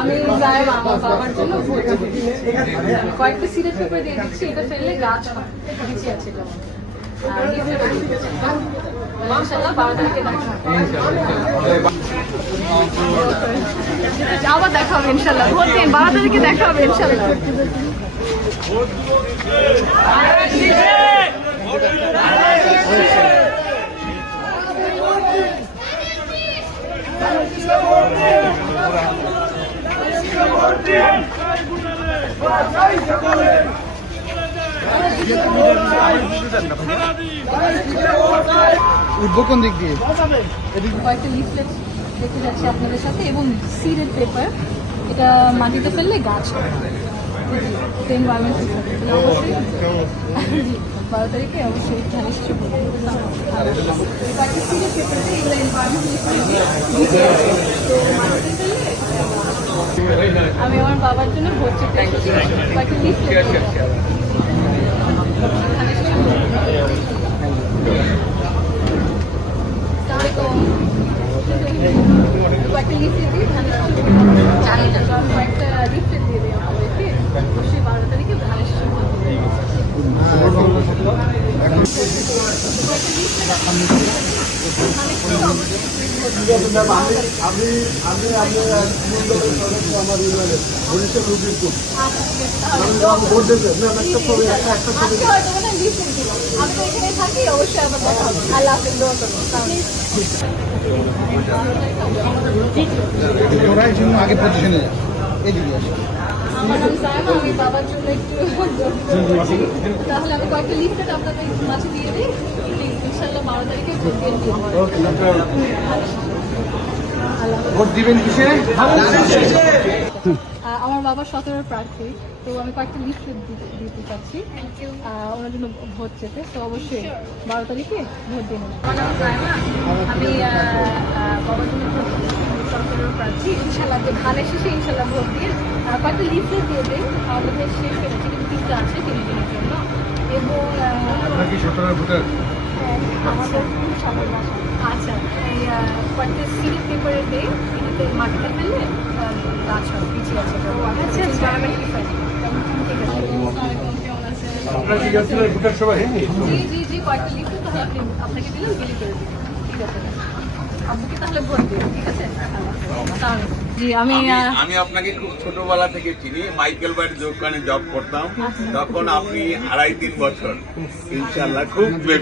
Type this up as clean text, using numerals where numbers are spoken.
আমি যাই আমার বাবার জন্য কয়েকটা সিলেট পেপার দিয়ে দিচ্ছি, এটা ফেললে গাছ বেঁচে আছে। আবার দেখা হবে ইনশাল্লাহ, ভোট দিন 12 তারিখে দেখা হবে ইনশাল্লাহ। উঠবো কোন দিক দিয়ে? কয়েকটা লিফলেট দেখতে যাচ্ছি আপনাদের সাথে, এবং সিডেড পেপার, এটা মাটিতে ফেললে গাছ হয়। 12 তারিখে অবশ্যই আমি আমার বাবার জন্য ভোট চেতে এসেছি, কয়েকটা লিফলেট কয়েকটা লিফলেট দিয়ে কয়েকটা লিফলেট দিয়ে দেওয়া আমাদেরকে অবশ্যই 12 তারিখে ধানের শীষে ভোট দেবে। আমি তো এখানে থাকি, অবশ্যই আবার দেখা হবে। আল্লাহ হাফেজ, দোয়া করবো। আগে পজিশনে যা, এদিকে আসো। আমার নাম সায়মা, আমি বাবার জন্য একটু তাহলে আমি কয়েকটা লিফলেট আপনাদের মাঝে দিয়ে দিই, ইনশাল্লাহ 12 তারিখে ভোট দিয়ে দিই। ভোট দিবেন কিসে? আমার বাবা 17 প্রার্থী, তো আমি কয়েকটা লিফলেট দিতে চাচ্ছি ওনার জন্য ভোট চেতে, তো অবশ্যই 12 তারিখে ভোট দিয়ে নেবেন। আমার নাম সায়মা, আমি বাবার জন্য 17 প্রার্থী, ইনশাল্লাহ ধানের শেষে ইনশাল্লাহ ভোট দিয়ে কয়েকটা লিফলেট দিয়ে দেয় আমাদের শেষ তিনটা আছে 3 দিনের জন্য, এবং আমাদের আচ্ছা এই কয়েকটা সিরিজ পেপারে দেয়, এটাতে মাটিতে ফেললে গাছ হয়, পিছিয়ে আছে। জি জি জি, কয়েকটা লিখতে তাহলে আপনি আপনাকে দিলাম, বিলি করে দিন। ঠিক আছে, আপনাকে তাহলে ভোট দিন। ঠিক আছে, জি আমি আপনাকে খুব ছোটবেলা থেকে চিনি, মাইকেল বাড়ির দোকানে জব করতাম, তখন আপনি 2.5-3 বছর, ইনশাল্লাহ খুব বেবি।